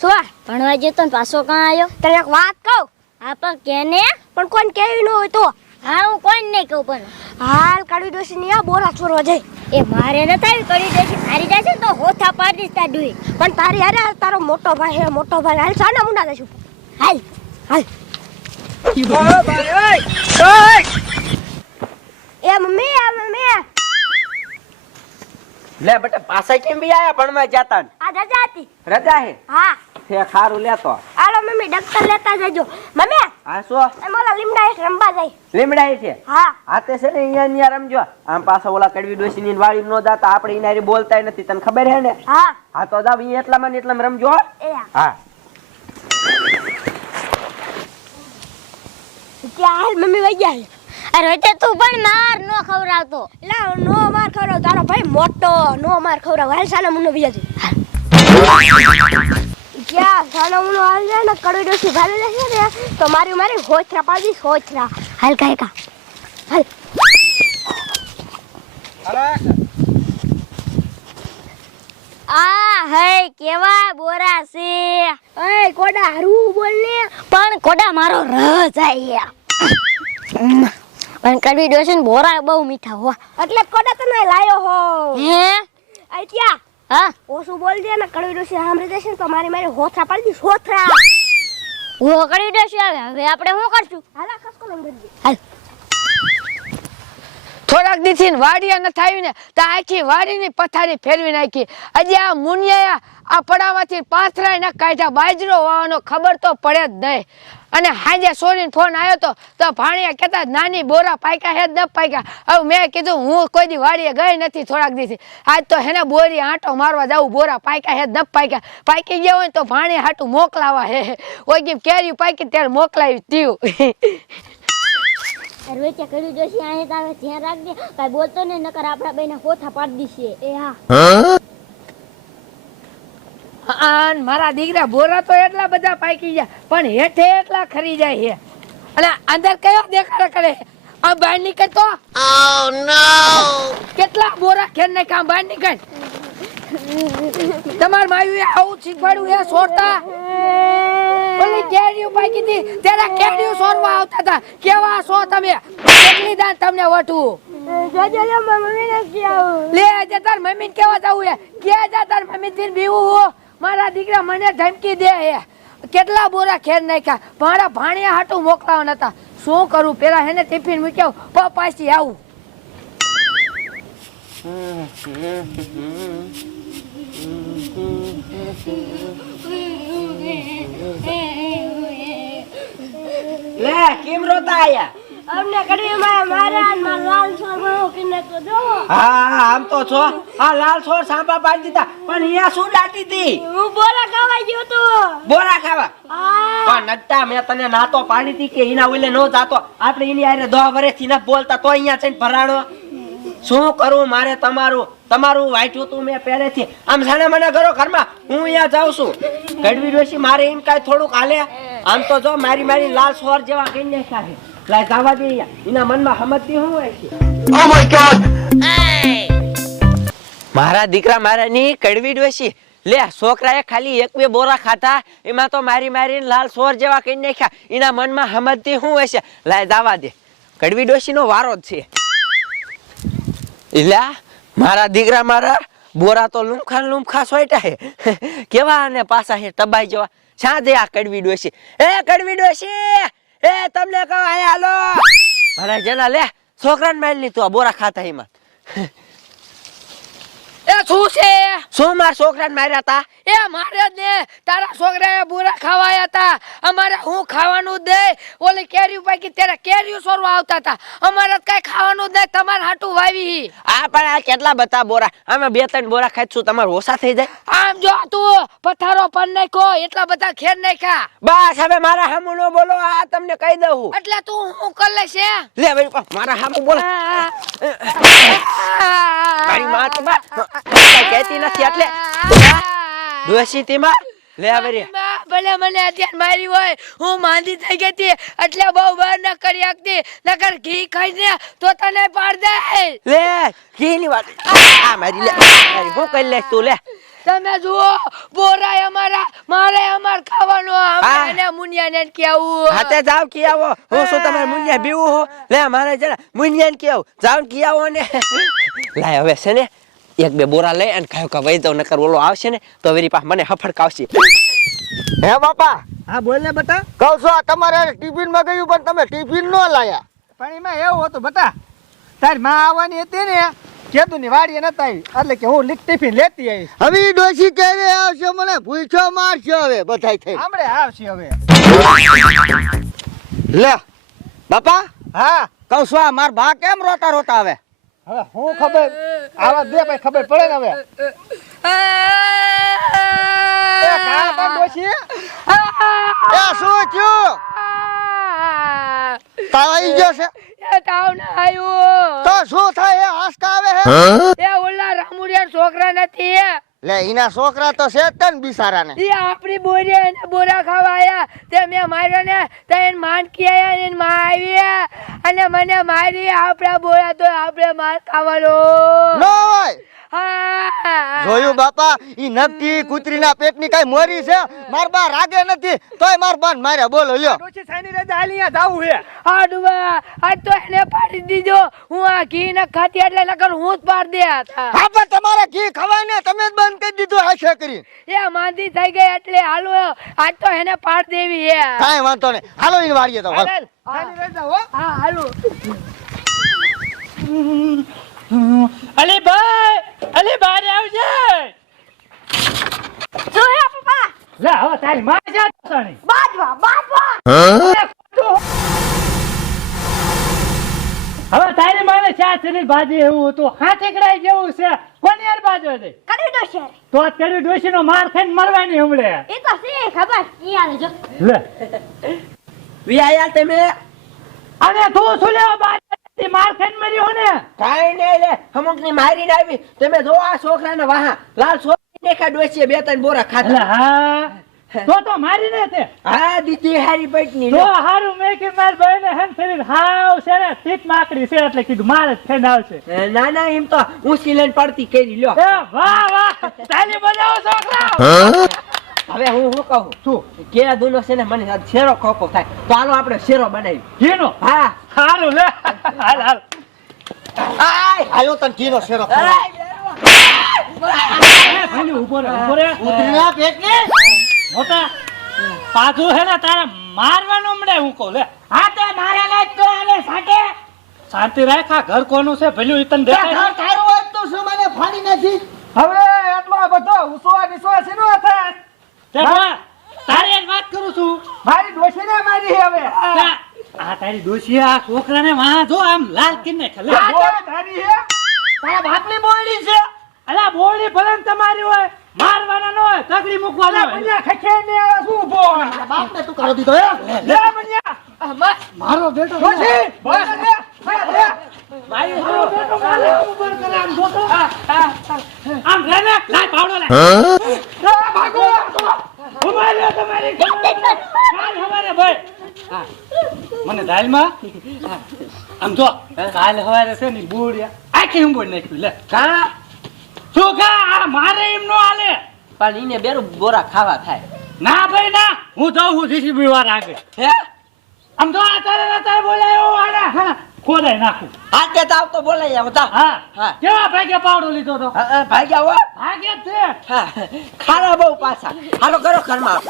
શું ભણવા જતો ને પાછો કાં આવ્યો તને એક વાત કહું? હા પણ કેને? પણ કોણ કેવી ન હોય તો? હા હું કોઈ નહીં કહું પણ. હાલ કાઢી ડોસી ની આ બોરા ચોરવા જાય. એ મારે ન થાય કરી ડોસી મારી જશે તો હોથા પાડી તા તાર ડુઈ પણ તારી અરે તારો મોટો ભાઈ હે મોટો ભાઈ. હાલ સાના મુંડા દેશું હાલ. હાલ. એ મમ્મી આ મમ્મી. લે બેટા પાછા કેમ બી આયા ભણવા જાતા ને? આ રજા હતી. રજા હે? હા. તે ખારું લેતો. આલો મમ્મી ડક્ટર લેતા જજો. મમ્મી આ શું? મારા ઓલા લીમડા હેઠ રમવા જાય. લીમડા છે? હા. આ તે છે ને અહીંયા અહીંયા રમજો. આમ પાછો ઓલા કડવી ડોસી ની વાળી નો જાતા આપણે એના હારે બોલતા નથી તને ખબર હે ને? હા. હા તો જાવ અહીંયા એટલામાં એટલા એટલામાં રમજો હા. ત્યાં મમ્મી વઈ ગયા અરે તે તું પણ માર નો ખવડાવતો. લા નો માર ખવરાવ તારો ભાઈ મોટો. નો માર ખવરાવ હાલ સાલા મુનો બીજા ક્યાં સાલા મુનો હાલ જાય ને? કડવી ડોસી ભાલે લેશે ને? તો મારી મારી હોથરા પાડી હોથરા. હાલ કાય કા. હાલ. આ હે કેવા બોરા છે? એ કોડા હારું બોલ ને. પણ કોડા મારો રહ જાય. પણ કડવી ડોસી ને બોરા બહુ મીઠા હો. એટલે કોડા તને લાયો હો. હે? આ ત્યાં હા? ઓછું બોલ દે ને કડવી ડોસી સાંભળી જશે તો મારી મારી હોથરા પાડી દઈશ હોથરા. હું કડવી ડોસી આવે હવે આપણે શું કરશું? હાલા ખસકો લઈ હાલ. થોડાક દીથી વાડિયા નથી આવી ને તો આખી વાડીની પથારી ફેરવી નાખી. હજી આ મુનિયા આ પડામાંથી પાથરાય ન બાજરો હોવાનો ખબર તો પડે જ નહીં. અને હાજે સોરીને ફોન આવ્યો તો તો ભાણિયા કહેતા, નાની બોરા પાક્યા હે, ન પાક્યા. હવે મેં કીધું, હું કોઈ દી વાડીએ ગઈ નથી થોડાક દીથી. આજ તો હેને બોરી આંટો મારવા જાવું બોરા પાક્યા હે, ન પાક્યા. પાકી ગયા હોય તો ભાણી હાટું મોકલાવા હે. ઓગી કેરી પાકી ત્યારે મોકલાવી ત્યું રોહિત્યા કડવી જોશી આને તારે ધ્યાન રાખજે. કાંઈ બોલતો ને નકર આપણા બેને કોથા પાડી દીશે. એ હા. આન મારા દીકરા બોરા તો એટલા બધા પાકી ગયા પણ હેઠે એટલા ખરી જાય છે. અને અંદર કયો દેખાડે કરે? આ બહાર નીકળ તો. કેટલા બોરા ખેર ને કામ બહાર નીકળ. તમાર માયુ આવું શીખવાડ્યું એ સોરતા? ઓલી કેરીઓ પાકી હતી ત્યારે કેરીઓ સોરવા આવતા હતા કેવા છો તમે કેટલી દાન તમને વટવું જોજો લે મમ્મી ને કેવું લે જે તાર મમ્મી કેવા જાવું હે કે જા તાર મમ્મી થી બીવું મારા દીકરા મને ધમકી દે હે કેટલા બોરા ખેર નાખ્યા મારા ભાણિયા હાટું મોકલાવા નતા શું કરું પેલા હેને ટિફિન મૂક્યો પપાસી આવું લે કેમ રોતા આયા? અમને કડવી માં મારા માં લાલ છોરમાં કિને તો જો હા આમ તો છો. આ લાલ છોડ સાંપા પાડી દીધા પણ અહીંયા શું દાટી હતી હું બોલા ખાવા ગયો તો. બોરા ખાવા? આ પણ નટ્ટા મેં તને નાતો પાડી હતી કે એના ઓલે નો જાતો. આપણે એની આરે દો વર્ષથી ના બોલતા તો અહીંયા છે ભરાણો. શું કરું મારે તમારું તમારું વાંચ્યું તું મેં પહેરેથી આમ જાણે મને કરો ઘરમાં હું અહીંયા જાઉં છું. ગઢવી ડોશી મારે એમ કાંઈ થોડુંક હાલે? આમ તો જો મારી મારી લાલ સોર જેવા કઈ નાખ્યા છે. લાય જવા દે એના મનમાં સમજતી શું હોય છે? મારા દીકરા મારાની કડવી ડોશી. લે છોકરાએ ખાલી એક બે બોરા ખાતા એમાં તો મારી મારીને લાલ સોર જેવા કઈ નાખ્યા. એના મનમાં સમજતી શું હશે લાય જવા દે. કડવી ડોશીનો વારો જ છે. ઇલા મારા દીકરા મારા બોરા તો લુમખા લુમખા સોયટા હે. કેવા અને પાછા હે તબાઈ જવા. શા આ કડવી ડોશી એ કડવી ડોશી એ તમને કહો, આયા હાલો. મારા જના લે, છોકરાને મારી લીધું બોરા ખાતા એમાં. એ શું છે? શું માર છોકરાને માર્યા તા એ મારે જ ને તારા છોકરાએ બુરા ખાવાયા હતા અમારે હું ખાવાનું દે ઓલી કેરી પાકી ત્યારે કેરીઓ સોરવા આવતા હતા અમારે કઈ ખાવાનું જ નહીં તમારે હાટું વાવી આ પણ આ કેટલા બધા બોરા અમે બે ત્રણ બોરા ખાઈશું તમારે ઓછા થઈ જાય આમ જો તું પથારો પર નાખ્યો એટલા બધા ખેર નાખ્યા બસ હવે મારા હામું નો બોલો આ તમને કહી દઉં એટલે તું હું કર લેશે લે ભાઈ મારા હામું બોલો મારી માં તો કહેતી નથી. એટલે ડોશી તેમાં લે હવે ભલે મને અત્યારે મારી હોય હું માંદી થઈ ગઈ હતી એટલે બહુ વાર ન કરી શકતી. નકર ઘી ખાઈને તો તને પાડ દે લે કેની વાત. આ મારી લે મારી હું કરી લે તું લે. તમે જુઓ બોરાય અમારા મારે અમાર ખાવાનું હા. મુનિયા ને કેવું હાથે જાવ કી આવો હું શું તમારે મુનિયા બીવું હો? લે મારે જરા મુનિયા ને કેવું જાવ કી આવો ને. લાય હવે છે ને એક બે બોરા લઈ અને કહ્યું કે દઉં નકર ઓલો આવશે ને તો વેરી પાસે મને હફડકાવશે હે બાપા? હા બોલ ને બટા. કહું છું આ તમારે ટિફિનમાં ગયું પણ તમે ટિફિન નો લાયા. પણ એમાં એવું હતું બટા તારી માં આવવાની હતી ને કેદું ની વાડીએ નતા આવી એટલે કે હું લીક ટિફિન લેતી આવી હવે ડોસી ક્યારે આવશે મને પૂછો મારશે હવે બધાય થઈ આમળે આવશે હવે. લે બાપા હા. કહું છું આ માર ભા કેમ રોતા રોતા આવે? હવે હું ખબર? આવા દે ભાઈ ખબર પડે ને હવે? શું થયું? તાવ આવી ગયો છે? એ તાવ ના આવ્યો. તો શું થાય? એ આવે હે એ ઓલા રામુડિયા છોકરા નથી લે એના છોકરા તો છે જ બિસારા ને એ આપણી બોરી અને બોરા ખાવા આયા. તે મેં માર્યો ને તે એન માનકી આયા ને માં અને મને મારી આપણા બોરા તો આપણે માર ખાવાનો. નો હોય. હા. જોયું બાપા? ઈ નક્કી કૂતરીના પેટની કઈ મોરી છે? માર બા રાગે નથી. તોય માર બાન માર્યા બોલો લ્યો. ડોશી સાની રે દાલિયા જાવું હે આ ડુબા આજ તો એને પાડી દીજો હું આ ઘી ન ખાતી એટલે લગન હું જ પાડ દે હતા હા પણ તમારે ઘી ખવાય ને તમે જ બંધ કરી દીધું હાશે કરી એ માંદી થઈ ગઈ એટલે હાલો આજ તો એને પાડ દેવી હે કાઈ વાંધો નહીં. હાલો ઈને વાળીએ તો હાલ. હો. હા હાલો. અલી ભાઈ અલી બહાર આવજે. જોયા પપ્પા લે હવે તારી માં જા તણી બાજવા બાજવા. હવે તારી માને ચા શરીર બાજી એવું હતું. હાથી કડાઈ જેવું છે. કોની યાર બાજુ હતી કડી દો તો કરી ડોશી નો માર ખાઈને મરવાની હમણે. એ તો સી ખબર. ઈ આવે જો. લે. વિયા તમે? અને તું શું લેવા બાજી માર ખાઈને મર્યો ને? કાઈ નહીં લે અમુકની મારીને આવી. તમે જો આ છોકરાને વાહા લાલ છોકરી દેખા ડોસીએ બે ત્રણ બોરા ખાધા. હા. તો તો મારી ને તે હા દીદી હારી પેટની તો હારું મેં કે માર બહેને હેન શરીર હાવ છે ને તીત માકડી છે એટલે કીધું મારે જ થઈને આવશે. ના ના એમ તો ઊંચી લઈને પડતી કરી લ્યો. વાહ વાહ. તાલી બજાવો છોકરા. હવે હું શું કહું? શું? કે દુલો છે ને મને શેરો ખોખો થાય. તો હાલો આપણે શેરો બનાવી ઘીનો? હા. હારું લે. હાલ હાલ. આય હાલો તન ઘીનો શેરો ભાઈ ઊભો રે ઊભો રે. કૂતરીના પેટની મોટા પાછું હે ને તારે મારવાનું મળે હું કહું લે. હા તે મારે ને તો આને સાટે શાંતિ રાખ આ ઘર કોનું છે? ભલ્યું ઈ તને દેખાય ઘર તારું હોય શું મને ફાડી નથી હવે એટલો બધો ઉસવા નિસવા છે નો થાય તે બા, તારી જ વાત કરું છું. મારી ડોશી ને મારી હવે. આ તારી ડોશી આ છોકરાને વાહ જો આમ લાલ કિને ખલે તારી હે તારા બાપની બોલડી છે. અલા બોલડી ભલે તમારી હોય મારવાના ન તગડી મૂકવાના બન્યા ખખે ને આવે શું ઊભો? બાપને તું કરો દીધો હે? લે બન્યા. મારો બેટો ડોશી! બોલ લે હા, લે મારી બેટો મારે ઉપર કરે આમ જોતો. રે ને લાય પાવડો લે લે, ભાગો ઊભા રહ્યો તમારી કાલ હવારે ભાઈ હા. મને દાલમાં? આમ જો કાલ હવારે છે ને બુડિયા આખી ઉંબોડ નાખ્યું લે. કા શું કા આ મારે એમ નો આલે પણ ઈને બેરું બોરા ખાવા થાય. ના ભાઈ ના. હું તો હું જીસીબી વાર આગળ હે? આમ તો આ તારે ના તારે બોલાયો આને હા ખોદાઈ નાખું. આજે તાવ તો બોલાઈ આવો હા. હા. કેવા ભાગ્યા પાવડો લીધો તો? હા, હા, ભાગ્યા હો. ભાગ્યા છે. હા ખારા બહુ પાછા. હાલો કરો ઘરમાં